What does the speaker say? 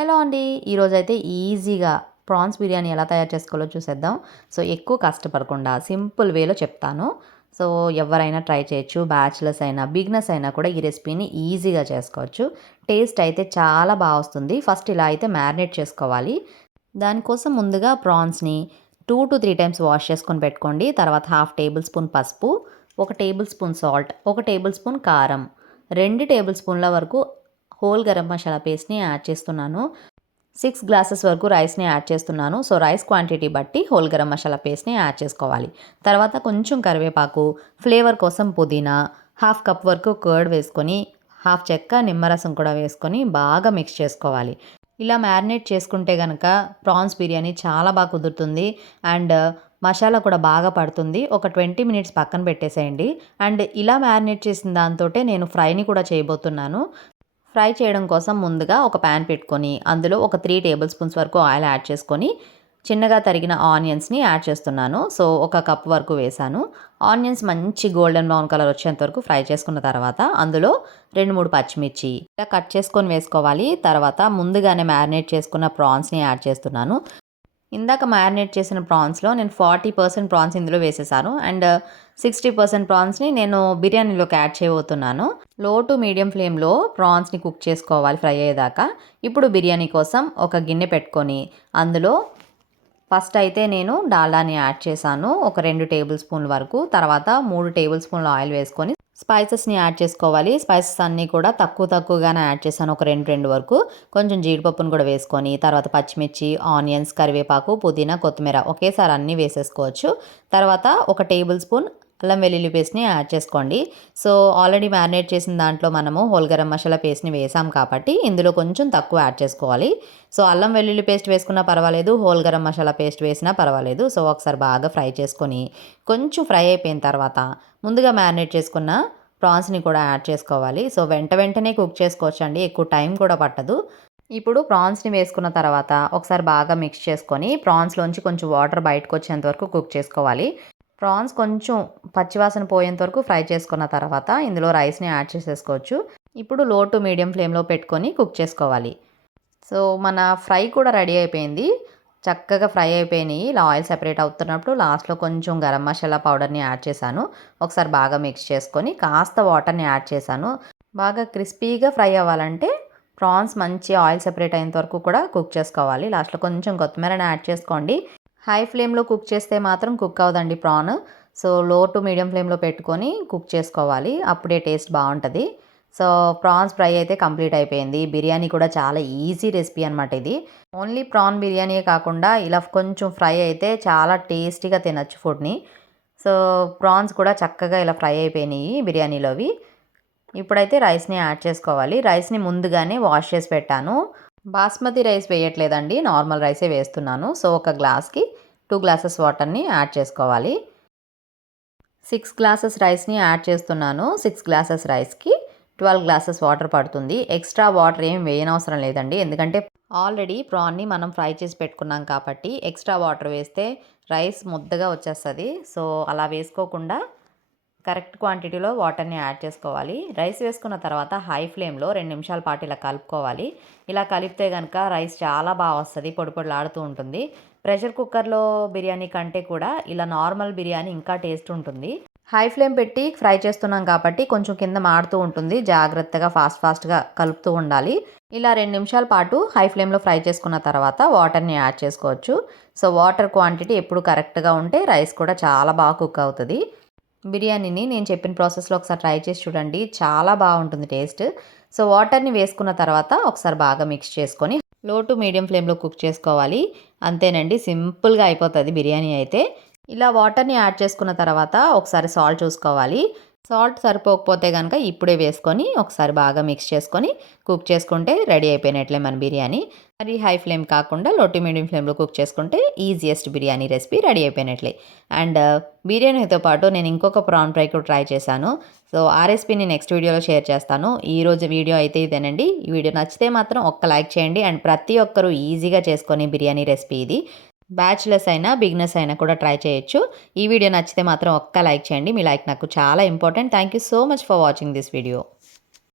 Hello అండి. ఈరోజు అయితే ఈజీగా ప్రాన్స్ బిర్యానీ ఎలా తయారు చేసుకోవాలో చూసేద్దాం. సో ఎక్కువ కష్టపడకుండా సింపుల్ వేలో చెప్తాను. సో ఎవరైనా ట్రై చేయొచ్చు. బ్యాచిలర్స్ అయినా బిగ్నెస్ అయినా కూడా ఈ రెసిపీని ఈజీగా చేసుకోవచ్చు. టేస్ట్ అయితే చాలా బాగా వస్తుంది. ఫస్ట్ ఇలా అయితే మ్యారినేట్ చేసుకోవాలి. దానికోసం ముందుగా ప్రాన్స్ని two to three times wash చేసుకొని పెట్టుకోండి. తర్వాత హాఫ్ టేబుల్ స్పూన్ పసుపు ఒక టేబుల్ స్పూన్ సాల్ట్ ఒక టేబుల్ స్పూన్ కారం. రెండు టేబుల్ స్పూన్ల వరకు హోల్ గరం మసాలా పేస్ట్ని యాడ్ చేస్తున్నాను. సిక్స్ గ్లాసెస్ వరకు రైస్ని యాడ్ చేస్తున్నాను. సో రైస్ క్వాంటిటీ బట్టి హోల్ గరం మసాలా పేస్ట్ని యాడ్ చేసుకోవాలి. తర్వాత కొంచెం కరివేపాకు ఫ్లేవర్ కోసం పుదీనా హాఫ్ కప్ వరకు కర్డ్ వేసుకొని హాఫ్ చెక్క నిమ్మరసం కూడా వేసుకొని బాగా మిక్స్ చేసుకోవాలి. ఇలా మ్యారినేట్ చేసుకుంటే కనుక ప్రాన్స్ బిర్యానీ చాలా బాగా కుదురుతుంది. అండ్ మసాలా కూడా బాగా పడుతుంది. ఒక ట్వంటీ మినిట్స్ పక్కన పెట్టేసేయండి. అండ్ ఇలా మ్యారినేట్ చేసిన దాంతో నేను ఫ్రైని కూడా చేయబోతున్నాను. ఫ్రై చేయడం కోసం ముందుగా ఒక ప్యాన్ పెట్టుకొని అందులో ఒక త్రీ టేబుల్ స్పూన్స్ వరకు ఆయిల్ యాడ్ చేసుకొని చిన్నగా తరిగిన ఆనియన్స్ని యాడ్ చేస్తున్నాను. సో ఒక కప్ వరకు వేసాను ఆనియన్స్ మంచి గోల్డెన్ బ్రౌన్ కలర్ వచ్చేంత వరకు ఫ్రై చేసుకున్న తర్వాత అందులో రెండు మూడు పచ్చిమిర్చి ఇలా కట్ చేసుకొని వేసుకోవాలి. తర్వాత ముందుగానే మ్యారినేట్ చేసుకున్న ప్రాన్స్ని యాడ్ చేస్తున్నాను. ఇందాక మ్యారినేట్ చేసిన ప్రాన్స్లో నేను ఫార్టీ పర్సెంట్ ప్రాన్స్ ఇందులో వేసేసాను. అండ్ సిక్స్టీ పర్సెంట్ ప్రాన్స్ని నేను బిర్యానీలోకి యాడ్ చేయబోతున్నాను. లో టు మీడియం ఫ్లేమ్లో ప్రాన్స్ని కుక్ చేసుకోవాలి ఫ్రై అయ్యేదాకా. ఇప్పుడు బిర్యానీ కోసం ఒక గిన్నె పెట్టుకొని అందులో ఫస్ట్ అయితే నేను డాల్డాని యాడ్ చేశాను. ఒక రెండు టేబుల్ స్పూన్ల వరకు. తర్వాత మూడు టేబుల్ స్పూన్ల ఆయిల్ వేసుకొని స్పైసెస్ని యాడ్ చేసుకోవాలి. స్పైసెస్ అన్నీ కూడా తక్కువ తక్కువగానే యాడ్ చేశాను. ఒక రెండు రెండు వరకు. కొంచెం జీడిపప్పును కూడా వేసుకొని తర్వాత పచ్చిమిర్చి ఆనియన్స్ కరివేపాకు పుదీనా కొత్తిమీర ఒకేసారి అన్నీ వేసేసుకోవచ్చు. తర్వాత ఒక టేబుల్ స్పూన్ అల్లం వెల్లుల్లి పేస్ట్ని యాడ్ చేసుకోండి. సో ఆల్రెడీ మ్యారినేట్ చేసిన దాంట్లో మనము హోల్ గరం మసాలా పేస్ట్ని వేసాం కాబట్టి ఇందులో కొంచెం తక్కువ యాడ్ చేసుకోవాలి. సో అల్లం వెల్లుల్లి పేస్ట్ వేసుకున్నా పర్వాలేదు హోల్ గరం మసాలా పేస్ట్ వేసినా పర్వాలేదు. సో ఒకసారి బాగా ఫ్రై చేసుకొని కొంచెం ఫ్రై అయిపోయిన తర్వాత ముందుగా మ్యారినేట్ చేసుకున్న ప్రాన్స్ని కూడా యాడ్ చేసుకోవాలి. సో వెంట వెంటనే కుక్ చేసుకోవచ్చు అండి ఎక్కువ టైం కూడా పట్టదు. ఇప్పుడు ప్రాన్స్ని వేసుకున్న తర్వాత ఒకసారి బాగా మిక్స్ చేసుకొని ప్రాన్స్లోంచి కొంచెం వాటర్ బయటకు వచ్చేంత వరకు కుక్ చేసుకోవాలి. ప్రాన్స్ కొంచెం పచ్చివాసన పోయేంత వరకు ఫ్రై చేసుకున్న తర్వాత ఇందులో రైస్ని యాడ్ చేసేసుకోవచ్చు. ఇప్పుడు లో టు మీడియం ఫ్లేమ్లో పెట్టుకొని కుక్ చేసుకోవాలి. సో మన ఫ్రై కూడా రెడీ అయిపోయింది. చక్కగా ఫ్రై అయిపోయినాయి. ఇలా ఆయిల్ సెపరేట్ అవుతున్నప్పుడు లాస్ట్లో కొంచెం గరం మసాలా పౌడర్ని యాడ్ చేశాను. ఒకసారి బాగా మిక్స్ చేసుకొని కాస్త వాటర్ని యాడ్ చేశాను. బాగా క్రిస్పీగా ఫ్రై అవ్వాలంటే ప్రాన్స్ మంచి ఆయిల్ సెపరేట్ అయినంత వరకు కూడా కుక్ చేసుకోవాలి. లాస్ట్లో కొంచెం కొత్తిమీరని యాడ్ చేసుకోండి. హై ఫ్లేమ్లో కుక్ చేస్తే మాత్రం కుక్ అవ్వదండి prawn. So low to medium ఫ్లేమ్లో పెట్టుకొని కుక్ చేసుకోవాలి. అప్పుడే టేస్ట్ బాగుంటుంది. సో ప్రాన్స్ ఫ్రై అయితే కంప్లీట్ అయిపోయింది. బిర్యానీ కూడా చాలా ఈజీ రెసిపీ అనమాట ఇది. ఓన్లీ ప్రాన్ బిర్యానీ కాకుండా ఇలా కొంచెం ఫ్రై అయితే చాలా టేస్టీగా తినచ్చు ఫుడ్ని. సో ప్రాన్స్ కూడా చక్కగా ఇలా ఫ్రై అయిపోయినాయి బిర్యానీలోవి. ఇప్పుడైతే రైస్ని యాడ్ చేసుకోవాలి. రైస్ని ముందుగానే వాష్ చేసి పెట్టాను. బాస్మతి రైస్ వేయట్లేదండి. నార్మల్ రైసే వేస్తున్నాను. సో ఒక గ్లాస్కి టూ గ్లాసెస్ వాటర్ని యాడ్ చేసుకోవాలి. సిక్స్ గ్లాసెస్ రైస్ని యాడ్ చేస్తున్నాను. సిక్స్ గ్లాసెస్ రైస్కి ట్వెల్వ్ గ్లాసెస్ వాటర్ పడుతుంది. ఎక్స్ట్రా వాటర్ ఏం వేయనవసరం లేదండి. ఎందుకంటే ఆల్రెడీ ప్రాన్ని మనం ఫ్రై చేసి పెట్టుకున్నాం కాబట్టి ఎక్స్ట్రా వాటర్ వేస్తే రైస్ ముద్దగా వచ్చేస్తుంది. సో అలా వేసుకోకుండా కరెక్ట్ క్వాంటిటీలో వాటర్ని యాడ్ చేసుకోవాలి. రైస్ వేసుకున్న తర్వాత హై ఫ్లేమ్లో రెండు నిమిషాల పాటు ఇలా కలుపుకోవాలి. ఇలా కలిపితే కనుక రైస్ చాలా బాగా వస్తుంది పొడి పొడిలాడుతూ ఉంటుంది. ప్రెషర్ కుక్కర్లో బిర్యానీ కంటే కూడా ఇలా నార్మల్ బిర్యానీ ఇంకా టేస్ట్ ఉంటుంది. హై ఫ్లేమ్ పెట్టి ఫ్రై చేస్తున్నాం కాబట్టి కొంచెం కింద మాడుతూ ఉంటుంది. జాగ్రత్తగా ఫాస్ట్ ఫాస్ట్గా కలుపుతూ ఉండాలి. ఇలా రెండు నిమిషాల పాటు హై ఫ్లేమ్లో ఫ్రై చేసుకున్న తర్వాత వాటర్ని యాడ్ చేసుకోవచ్చు. సో వాటర్ క్వాంటిటీ ఎప్పుడు కరెక్ట్గా ఉంటే రైస్ కూడా చాలా బాగా కుక్ అవుతుంది. బిర్యానీని నేను చెప్పిన ప్రాసెస్లో ఒకసారి ట్రై చేసి చూడండి. చాలా బాగుంటుంది టేస్ట్. సో వాటర్ని వేసుకున్న తర్వాత ఒకసారి బాగా మిక్స్ చేసుకొని లో టు మీడియం ఫ్లేమ్లో కుక్ చేసుకోవాలి. అంతేనండి సింపుల్గా అయిపోతుంది బిర్యానీ అయితే. ఇలా వాటర్ని యాడ్ చేసుకున్న తర్వాత ఒకసారి సాల్ట్ చూసుకోవాలి. సాల్ట్ సరిపోకపోతే కనుక ఇప్పుడే వేసుకొని ఒకసారి బాగా మిక్స్ చేసుకొని కుక్ చేసుకుంటే రెడీ అయిపోయినట్లే మన బిర్యానీ. మరి హై ఫ్లేమ్ కాకుండా లోటు మీడియం ఫ్లేమ్లో కుక్ చేసుకుంటే ఈజియెస్ట్ బిర్యానీ రెసిపీ రెడీ అయిపోయినట్లే. అండ్ uh, బిర్యానీతో పాటు నేను ఇంకొక ప్రాన్ ఫ్రై కూడా ట్రై చేశాను. సో ఆ రెసిపీని నెక్స్ట్ వీడియోలో షేర్ చేస్తాను. ఈ రోజు వీడియో అయితే ఇదేనండి. ఈ వీడియో నచ్చితే మాత్రం ఒక్క లైక్ చేయండి. అండ్ ప్రతి ఒక్కరూ ఈజీగా చేసుకొని బిర్యానీ రెసిపీ ఇది. బ్యాచిలర్స్ అయినా బిగినర్స్ అయినా కూడా ట్రై చేయొచ్చు. ఈ వీడియో నచ్చితే మాత్రం ఒక్క లైక్ చేయండి. మీ లైక్ నాకు చాలా important. Thank you so much for watching this video.